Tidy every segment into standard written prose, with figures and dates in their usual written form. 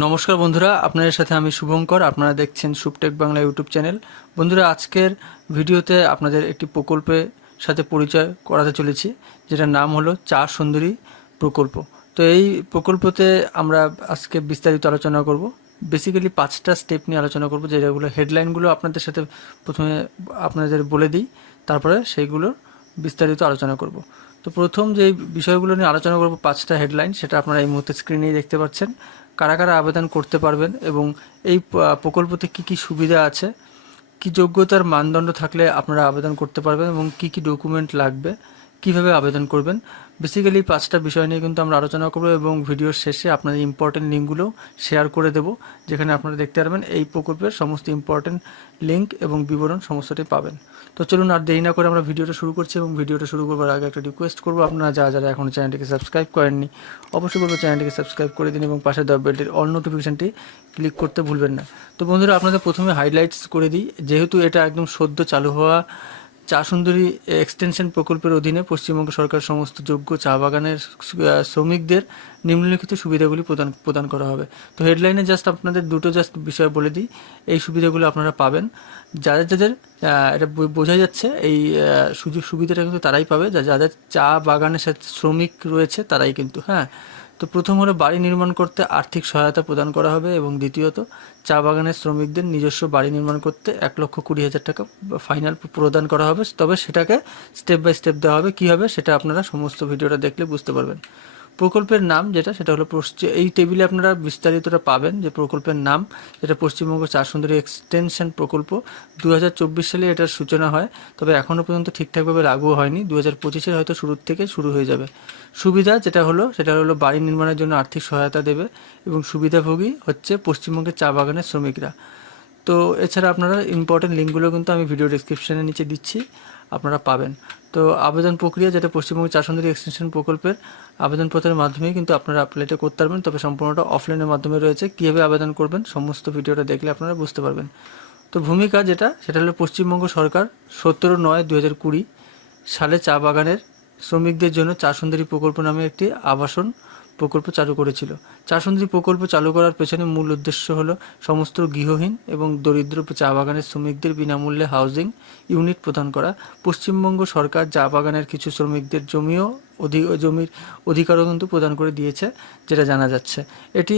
নমস্কার বন্ধুরা, আপনাদের সাথে আমি শুভঙ্কর। আপনারা দেখছেন শুভটেক বাংলা ইউটিউব চ্যানেল। বন্ধুরা, আজকের ভিডিওতে আপনাদের একটি প্রকল্পের সাথে পরিচয় করাতে চলেছি, যেটার নাম হলো চা সুন্দরী প্রকল্প। তো এই প্রকল্পতে আমরা আজকে বিস্তারিত আলোচনা করব। বেসিক্যালি 5টা স্টেপ নিয়ে আলোচনা করব, যেগুলো হেডলাইনগুলো আপনাদের সাথে প্রথমে আপনাদের বলে দিই, তারপরে সেইগুলোর বিস্তারিত আলোচনা করব। তো প্রথম যে বিষয়গুলো নিয়ে আলোচনা করব, 5টা হেডলাইন, সেটা আপনারা এই মুহূর্তে স্ক্রিনেই দেখতে পাচ্ছেন। কারা কারা আবেদন করতে পারবেন এবং এই প্রকল্পতে কি কি সুবিধা আছে, কি যোগ্যতার মানদণ্ড থাকলে আপনারা আবেদন করতে পারবেন এবং কি কি ডকুমেন্ট লাগবে, কিভাবে আবেদন করবেন। বেসিক্যালি 5টা বিষয় নিয়ে কিন্তু আমরা আলোচনা করব এবং ভিডিওর শেষে আপনাদের ইম্পর্টেন্ট লিঙ্কগুলো শেয়ার করে দেব, যেখানে আপনারা দেখতে পারবেন এই প্রকল্পের সমস্ত ইম্পর্টেন্ট লিঙ্ক এবং বিবরণ সমস্তটাই পাবেন। তো চলুন আর দেরি না করে আমরা ভিডিওটা শুরু করছি। এবং ভিডিওটা শুরু করবার আগে একটা রিকোয়েস্ট করবো, আপনারা যারা এখনও চ্যানেলটিকে সাবস্ক্রাইব করেননি, অবশ্যই বলবো চ্যানেলটিকে সাবস্ক্রাইব করে দিন এবং পাশে দেওয়া বেলটির অল নোটিফিকেশানটি ক্লিক করতে ভুলবেন না। তো বন্ধুরা, আপনাদের প্রথমে হাইলাইটস করে দিই। যেহেতু এটা একদম সদ্য চালু হওয়া চা সুন্দরী এক্সটেনশন প্রকল্পের অধীনে পশ্চিমবঙ্গ সরকার সমস্ত যোগ্য চা বাগানের শ্রমিকদের নিম্নলিখিত সুবিধাগুলি প্রদান করা হবে। তো হেডলাইনে আপনাদের দুটো বিষয় বলে দিই। এই সুবিধাগুলো আপনারা পাবেন যাদের এটা বোঝা যাচ্ছে, এই সুযোগ সুবিধাটা কিন্তু তারাই পাবে যাদের চা বাগানের সাথে শ্রমিক রয়েছে, তারাই কিন্তু। হ্যাঁ, তো প্রথম হলো বাড়ি নির্মাণ করতে আর্থিক সহায়তা প্রদান করা হবে এবং দ্বিতীয়ত চা বাগানের শ্রমিকদের নিজস্ব বাড়ি নির্মাণ করতে 1,20,000 টাকা ফাইনাল প্রদান করা হবে। তবে সেটাকে স্টেপ বাই স্টেপ দেওয়া হবে। কী হবে সেটা আপনারা সমস্ত ভিডিওটা দেখলে বুঝতে পারবেন। প্রকল্পের নাম সেটা হলো এই টেবিলে আপনারা বিস্তারিতটা পাবেন, যে প্রকল্পের নাম, যেটা পশ্চিমবঙ্গ চা সুন্দরী এক্সটেনশন প্রকল্প। 2024 সালে এটার সূচনা হয়, তবে এখনও পর্যন্ত ঠিকঠাকভাবে লাগু হয়নি। 2025-এর হয়তো শুরুর থেকে শুরু হয়ে যাবে। সুবিধা সেটা হলো বাড়ি নির্মাণের জন্য আর্থিক সহায়তা দেবে এবং সুবিধাভোগী হচ্ছে পশ্চিমবঙ্গের চা বাগানের শ্রমিকরা। তো এছাড়া আপনারা ইম্পর্টেন্ট লিঙ্কগুলো কিন্তু আমি ভিডিও ডিসক্রিপশানের নিচে দিচ্ছি, আপনারা পাবেন। তো আবেদন প্রক্রিয়া, যেটা পশ্চিমবঙ্গ চা সুন্দরী এক্সটেনশন প্রকল্পের আবেদনপত্রের মাধ্যমেই কিন্তু আপনারা অ্যাপ্লাইটা করতে পারবেন, তবে সম্পূর্ণটা অফলাইনের মাধ্যমে রয়েছে। কীভাবে আবেদন করবেন সমস্ত ভিডিওটা দেখলে আপনারা বুঝতে পারবেন। তো ভূমিকা সেটা হলো পশ্চিমবঙ্গ সরকার 17/9/2020 সালে চা বাগানের শ্রমিকদের জন্য চা সুন্দরী প্রকল্প নামে একটি আবাসন প্রকল্প চালু করেছিল। চা সুন্দরী প্রকল্প চালু করার পেছনে মূল উদ্দেশ্য হলো সমস্ত গৃহহীন এবং দরিদ্র চা বাগানের শ্রমিকদের বিনামূল্যে হাউজিং ইউনিট প্রদান করা। পশ্চিমবঙ্গ সরকার চা বাগানের কিছু শ্রমিকদের জমির অধিকারও কিন্তু প্রদান করে দিয়েছে, যেটা জানা যাচ্ছে। এটি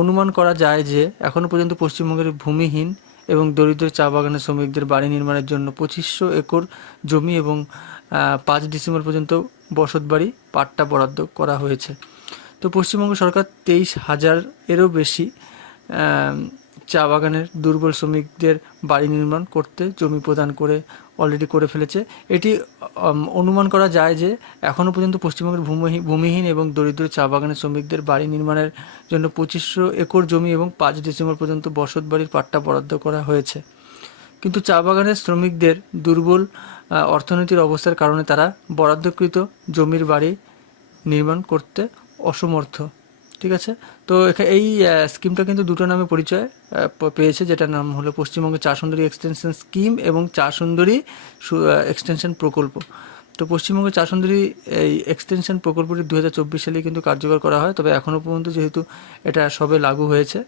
অনুমান করা যায় যে এখনও পর্যন্ত পশ্চিমবঙ্গের ভূমিহীন এবং দরিদ্র চা বাগানের শ্রমিকদের বাড়ি নির্মাণের জন্য 2500 একর জমি এবং 5 ডিসেম্বর পর্যন্ত বসতবাড়ি পাট্টা বরাদ্দ করা হয়েছে। তো পশ্চিমবঙ্গ সরকার 23,000-এরও বেশি চা বাগানের দুর্বল শ্রমিকদের বাড়ি নির্মাণ করতে জমি প্রদান অলরেডি করে ফেলেছে। এটি অনুমান করা যায় যে এখনও পর্যন্ত পশ্চিমবঙ্গের ভূমিহীন এবং দরিদ্র চা বাগানের শ্রমিকদের বাড়ি নির্মাণের জন্য 2500 একর জমি এবং 5 ডিসেম্বর পর্যন্ত বসতবাড়ির পাট্টা বরাদ্দ করা হয়েছে। কিন্তু চা বাগানের শ্রমিকদের দুর্বল অর্থনৈতিক অবস্থার কারণে তারা বরাদ্দকৃত জমির বাড়ি নির্মাণ করতে অসমর্থ। ঠিক আছে, তো এই স্কিমটা কিন্তু দুটো নামে পরিচয় পেয়েছে, যেটার নাম হলো পশ্চিমবঙ্গ চা সুন্দরী এক্সটেনশন স্কিম এবং চা সুন্দরী এক্সটেনশন প্রকল্প। তো পশ্চিমবঙ্গ চা সুন্দরী এই এক্সটেনশন প্রকল্পটি 2024 সালে কিন্তু কার্যকর করা হয়, তবে এখনও পর্যন্ত যেহেতু এটা সবে লাগু হয়েছে,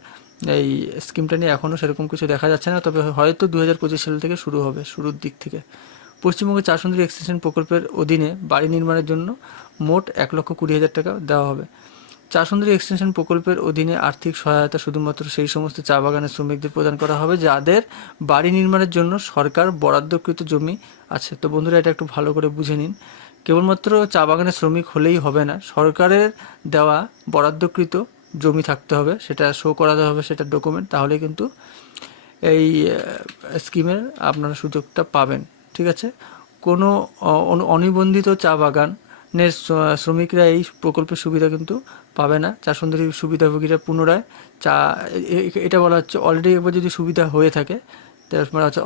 এই স্কিমটা নিয়ে এখনও সেরকম কিছু দেখা যাচ্ছে না, তবে হয়তো 2025 সাল থেকে শুরু হবে, শুরুর দিক থেকে। পশ্চিমবঙ্গ চা সুন্দরী এক্সটেনশন প্রকল্পের অধীনে বাড়ি নির্মাণের জন্য মোট 1,20,000 টাকা দেওয়া হবে। চা সুন্দরী এক্সটেনশন প্রকল্পের অধীনে আর্থিক সহায়তা শুধুমাত্র সেই সমস্ত চা বাগানের শ্রমিকদের প্রদান করা হবে যাদের বাড়ি নির্মাণের জন্য সরকার বরাদ্দকৃত জমি আছে। তো বন্ধুরা, এটা একটু ভালো করে বুঝে নিন। কেবলমাত্র চা বাগানের শ্রমিক হলেই হবে না, সরকারের দেওয়া বরাদ্দকৃত জমি থাকতে হবে, সেটা শো করাতে হবে, সেটা ডকুমেন্ট, তাহলে কিন্তু এই স্কিমের আপনারা সুযোগটা পাবেন। ঠিক আছে, কোনো অনিবন্ধিত চা বাগানের শ্রমিকরা এই প্রকল্পের সুবিধা কিন্তু পাবে না। চা সুন্দরী সুবিধাভোগীরা পুনরায় এটা বলা হচ্ছে অলরেডি একবার যদি সুবিধা হয়ে থাকে,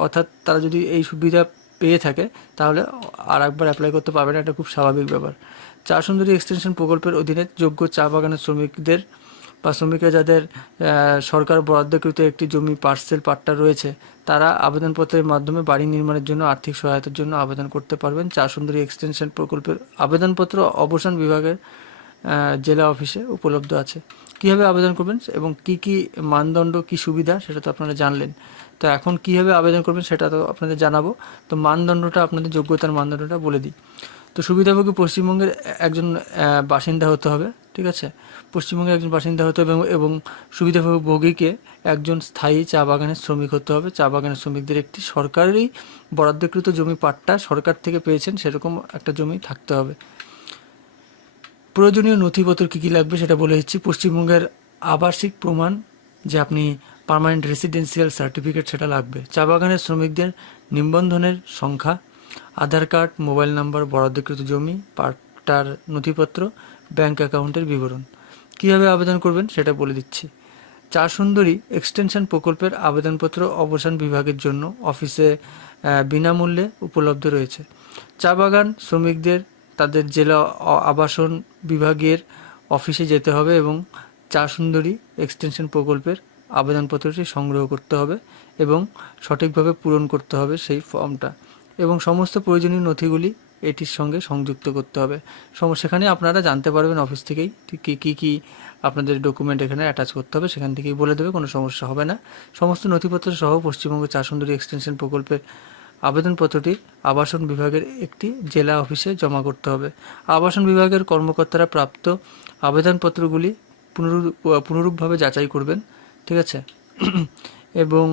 অর্থাৎ তারা যদি এই সুবিধা পেয়ে থাকে, তাহলে আর একবার অ্যাপ্লাই করতে পারবে না, এটা খুব স্বাভাবিক ব্যাপার। চা সুন্দরী এক্সটেনশন প্রকল্পের অধীনে যোগ্য চা বাগানের শ্রমিকদের বা শ্রমিকরা যাদের সরকার বরাদ্দকৃত একটি জমি পাট্টা রয়েছে, তারা আবেদনপত্রের মাধ্যমে বাড়ি নির্মাণের জন্য আর্থিক সহায়তার জন্য আবেদন করতে পারবেন। চা সুন্দরী এক্সটেনশন প্রকল্পের আবেদনপত্র অবসান বিভাগের জেলা অফিসে উপলব্ধ আছে। কীভাবে আবেদন করবেন এবং কি কি মানদণ্ড, কি সুবিধা সেটা তো আপনারা জানলেন। তো এখন কীভাবে আবেদন করবেন সেটা তো আপনাদের জানাবো। তো মানদণ্ডটা, আপনাদের যোগ্যতার মানদণ্ডটা বলে দিই। তো সুবিধাভোগী পশ্চিমবঙ্গের একজন বাসিন্দা হতে হবে, ঠিক আছে। পশ্চিমবঙ্গের একজন বাসিন্দা হতে হবে এবং সুবিধাভোগীকে একজন স্থায়ী চা বাগানের শ্রমিক হতে হবে। চা বাগানের শ্রমিকদের একটি সরকারি বরাদ্দকৃত জমি পাট্টা সরকার থেকে পেয়েছেন সেরকম একটা জমি থাকতে হবে। প্রয়োজনীয় নথিপত্র কী কী লাগবে সেটা বলে দিচ্ছি। পশ্চিমবঙ্গের আবাসিক প্রমাণ, যে আপনি পার্মানেন্ট রেসিডেন্সিয়াল সার্টিফিকেট, সেটা লাগবে। চা বাগানের শ্রমিকদের নিবন্ধনের সংখ্যা, আধার কার্ড, মোবাইল নাম্বার, বরাদ্দকৃত জমি, পাট্টার নথিপত্র, ব্যাংক অ্যাকাউন্টের বিবরণ। কীভাবে আবেদন করবেন সেটা বলে দিচ্ছি। চা সুন্দরী এক্সটেনশন প্রকল্পের আবেদনপত্র অবসান বিভাগের জন্য অফিসে বিনামূল্যে উপলব্ধ রয়েছে। চা বাগান শ্রমিকদের তাদের জেলা আবাসন বিভাগের অফিসে যেতে হবে এবং চা সুন্দরী এক্সটেনশন প্রকল্পের আবেদনপত্রটি সংগ্রহ করতে হবে এবং সঠিকভাবে পূরণ করতে হবে সেই ফর্মটা, এবং সমস্ত প্রয়োজনীয় নথিগুলি এটির সঙ্গে সংযুক্ত করতে হবে। সেখানে আপনারা জানতে পারবেন অফিস থেকেই কী কী আপনাদের ডকুমেন্ট এখানে অ্যাটাচ করতে হবে, সেখান থেকেই বলে দেবে, কোনো সমস্যা হবে না। সমস্ত নথিপত্র সহ পশ্চিমবঙ্গ চা সুন্দরী এক্সটেনশন প্রকল্পের আবেদনপত্রটি আবাসন বিভাগের একটি জেলা অফিসে জমা করতে হবে। আবাসন বিভাগের কর্মকর্তারা প্রাপ্ত আবেদনপত্রগুলি পুনরূপভাবে যাচাই করবেন, ঠিক আছে। এবং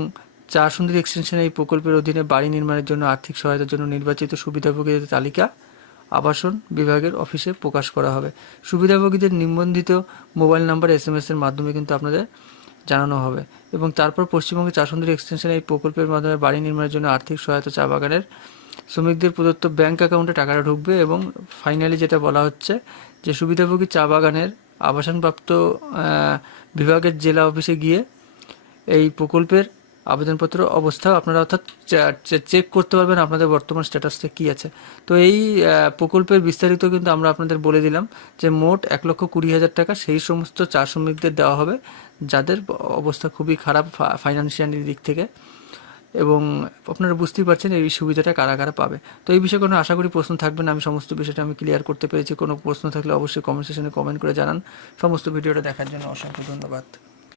চা সুন্দরী এক্সটেনশন এই প্রকল্পের অধীনে বাড়ি নির্মাণের জন্য আর্থিক সহায়তার জন্য নির্বাচিত সুবিধাভোগীদের তালিকা আবাসন বিভাগের অফিসে প্রকাশ করা হবে। সুবিধাভোগীদের নিবন্ধিত মোবাইল নাম্বার SMS এর মাধ্যমে কিন্তু আপনাদের জানানো হবে। এবং তারপর পশ্চিমবঙ্গে চা সুন্দরী এক্সটেনশন এই প্রকল্পের মাধ্যমে বাড়ি নির্মাণের জন্য আর্থিক সহায়তা চা বাগানের শ্রমিকদের প্রদত্ত ব্যাংক অ্যাকাউন্টে টাকাটা ঢুকবে। এবং ফাইনালি যেটা বলা হচ্ছে যে সুবিধাভোগী চা বাগানের আবাসনপ্রাপ্ত বিভাগের জেলা অফিসে গিয়ে এই প্রকল্পের আবেদনপত্র অবস্থা আপনারা অর্থাৎ চেক করতে পারবেন আপনাদের বর্তমান স্ট্যাটাসটা কী আছে। তো এই প্রকল্পের বিস্তারিত কিন্তু আমরা আপনাদের বলে দিলাম যে মোট 1,20,000 টাকা সেই সমস্ত চা শ্রমিকদের দেওয়া হবে যাদের অবস্থা খুবই খারাপ ফাইন্যান্সিয়াল দিক থেকে, এবং আপনারা বুঝতেই পারছেন এই সুবিধাটা কারা কারা পাবে। তো এই বিষয়ে কোনো আশা করি প্রশ্ন থাকবে না, আমি সমস্ত বিষয়টা আমি ক্লিয়ার করতে পেরেছি। কোনো প্রশ্ন থাকলে অবশ্যই কমেন্ট সেকশনে কমেন্ট করে জানান। সমস্ত ভিডিওটা দেখার জন্য অসংখ্য ধন্যবাদ।